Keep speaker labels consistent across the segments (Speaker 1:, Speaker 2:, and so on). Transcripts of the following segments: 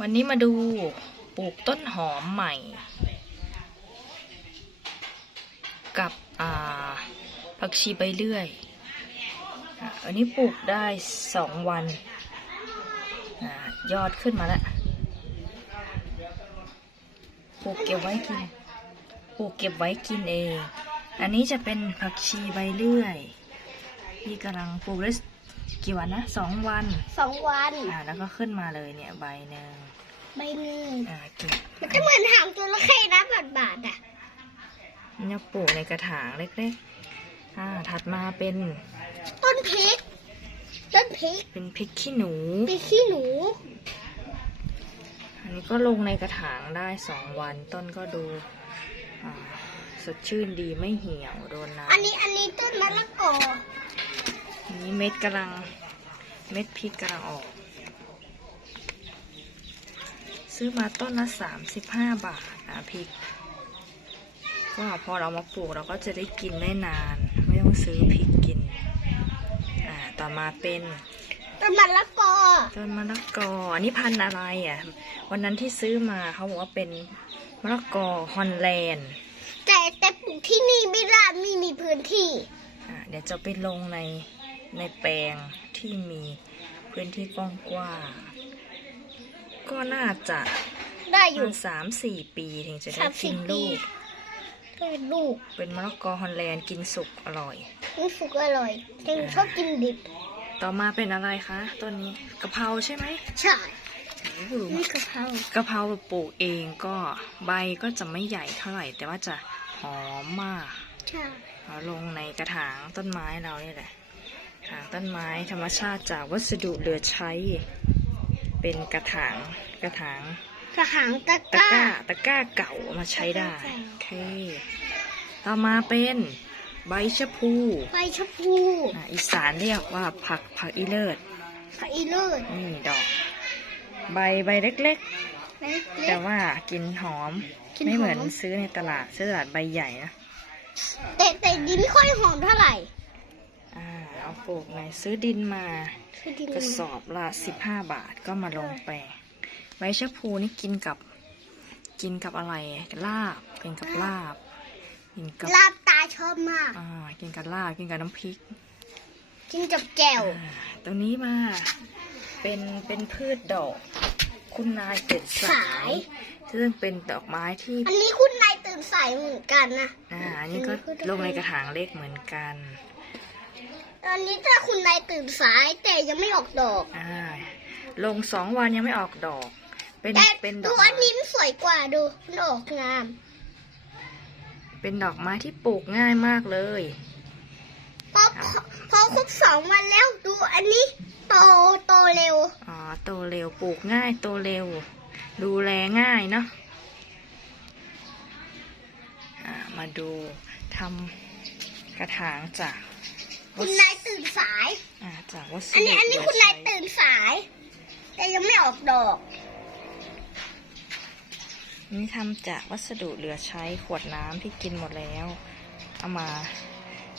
Speaker 1: วันนี้มาดูปลูกต้นหอมใหม่ กับอ่าผักชีใบเลื่อยอันนี้ปลูกได้สองวันอยอดขึ้นมาแล้วปลูกเก็บไว้กินปลูกเก็บไว้กินเอง อันนี้จะเป็นผักชีใบเลื่อย ที่กำลังปลูกได้ กี่วันนะสองวัน
Speaker 2: สองวัน
Speaker 1: อ่าแล้วก็ขึ้นมาเลยเนี่ยใบหนึ่ง
Speaker 2: ใบหนึ่ง
Speaker 1: อ่าเก็บ
Speaker 2: มันจะเหมือนหางจระเข้นะบาดบาดๆอะ
Speaker 1: เนี่ยปลูกในกระถางเล็กๆอ่าถัดมาเป็น
Speaker 2: ต้นพริก ต้นพริก
Speaker 1: เป็นพริกขี้หนู
Speaker 2: ปีขี้หนู
Speaker 1: อันนี้ก็ลงในกระถางได้สองวันต้นก็ดูอ่าสดชื่นดีไม่เหี่ยวโดนน้
Speaker 2: อันนี้อันนี้ต้นมะละกอำ
Speaker 1: อั นนี้เม็ดกำลังเม็ดพริกกำลังออก ซื้อมาต้นละสามสิบห้าบาทนะพริก ก็พอเรามาปลูกเราก็จะได้กินได้นาน ไม่ต้องซื้อพริกกิน อ่าต่อมาเป็น
Speaker 2: ต้นมะละกอ
Speaker 1: ต้นมะละกออันนี้พันธุ์อะไรอะ วันนั้นที่ซื้อมาเขาบอกว่าเป็นมะละกอฮอลแลนด์
Speaker 2: แต่แต่ปลูกที่นี่ไม่ได้ไม่มีพื้นที่
Speaker 1: อ่าเดี๋ยวจะไปลงใน ในแปลงที่มีพื้นที่กว้างๆก็น่าจะ
Speaker 2: ได้อ
Speaker 1: ป
Speaker 2: ยู่
Speaker 1: ระมาณสามสี่ปีถึงจะได้
Speaker 2: สามสี่
Speaker 1: กิน
Speaker 2: ปี
Speaker 1: ลูก
Speaker 2: ได้เป็นลูก
Speaker 1: เป็นมะละกอฮอลแลนด์กินสุกอร่อย
Speaker 2: มันสุกอร่อยแต่หนูชอบกินดิบ
Speaker 1: ต่อมาเป็นอะไรคะต้นนี้กะเพราใช่ไหม
Speaker 2: ใช่
Speaker 1: โอ้โห
Speaker 2: นี่กะเพรากะ
Speaker 1: เพราปลูกเองก็ใบก็จะไม่ใหญ่เท่าไหร่ แต่ว่าจะหอมมาก
Speaker 2: ใช่
Speaker 1: เอาลงในกระถางต้นไม้เราเนี่ยแหละ กระถางต้นไม้ธรรมชาติจากวัสดุเหลือใช้ เป็นกระถางกระถาง
Speaker 2: กระหางตะก
Speaker 1: ตะ
Speaker 2: ร้า
Speaker 1: กร้าตะกร้าเก่าเอามาใช้ได้
Speaker 2: ตะกร้าเก่า
Speaker 1: โอเค ต่อมาเป็นใบชะพู
Speaker 2: ใบชะพู
Speaker 1: อะอีสานเรียกว่าผักผักอีเลิศ
Speaker 2: ผักอีเลิศ
Speaker 1: นี่ดอก ใบใบเล็ก
Speaker 2: เล็ก
Speaker 1: ๆ แต่ว่ากินหอม
Speaker 2: กิน
Speaker 1: ไม่เหมือน
Speaker 2: หอม
Speaker 1: ซื้อในตลาดซื้อตลาดใบใหญ่นะ
Speaker 2: แต่แต่ดินไม่ค่อยหอมเท่าไหร่
Speaker 1: อ่า เอาปลูกในซื้อดินมา
Speaker 2: คือดิน
Speaker 1: กระสอบละสิบห้าบาทก็มาลงแปลงใบชะพูนี่กินกับกินกับอะไรลาบกินกับลาบกินกับ
Speaker 2: ลาบตาชอบมาก
Speaker 1: อ่ากินกับลาบกินกับน้ำพริก
Speaker 2: กินกับแก้ว
Speaker 1: อ่าตรงนี้มาเป็นเป็นพืชดอก คุณนายเป็ดสา
Speaker 2: สายย
Speaker 1: ซึ่งเป็นดอกไม้ที่
Speaker 2: อันนี้คุณนายตื่นสายเหมือนกันนะ
Speaker 1: อ่าอันนี้ก็ลงในกระถางเล็กเหมือนกัน
Speaker 2: ตอนนี้ถ้าคุณนายตื่นสายแต่ยังไม่ออกดอก
Speaker 1: อ่าลงสองวันยังไม่ออกดอก เป็น
Speaker 2: แต่
Speaker 1: เป็นด
Speaker 2: ดู
Speaker 1: อก
Speaker 2: อัน
Speaker 1: ไม้
Speaker 2: นี้มันสวยกว่าดูมันออกงาม
Speaker 1: เป็นดอกไม้ที่ปลูกง่ายมากเลย
Speaker 2: พอพอพอครบสองวันแล้วดูอันนี้โตโตเร็ว
Speaker 1: อ๋อโตเร็วปลูกง่ายโตเร็ว ดูแลง่ายเนาะอ่ามาดูทำกระถางจาก
Speaker 2: คุณนายตื่นสาย
Speaker 1: อ่าจากวัสดุ
Speaker 2: อันนี้อันนี้
Speaker 1: เหลื
Speaker 2: คุณนาย
Speaker 1: ใช้
Speaker 2: ตื่นสาย แต่ยังไม่ออกดอก
Speaker 1: นี่ทำจากวัสดุเหลือใช้ขวดน้ำที่กินหมดแล้ว เอามา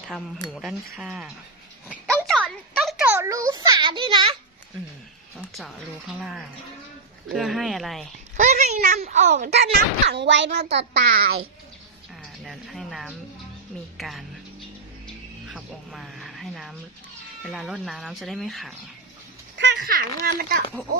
Speaker 1: ทำหูด้านข้าง
Speaker 2: ต้องเจาะต้องเจาะรูฝาด้วยนะ
Speaker 1: อืม ต้องเจาะรูข้างล่าง เพื่อให้อะไร
Speaker 2: เพื่อให้น้ำออก ถ้าน้ำขังไว้มันจะตาย
Speaker 1: อ่าเดี๋ยวให้น้ำมีการ ขับออกมาให้น้ำเวลารดน้ำน้ำจะได้ไม่ขัง
Speaker 2: ถ้าขังอะมันจะโอ้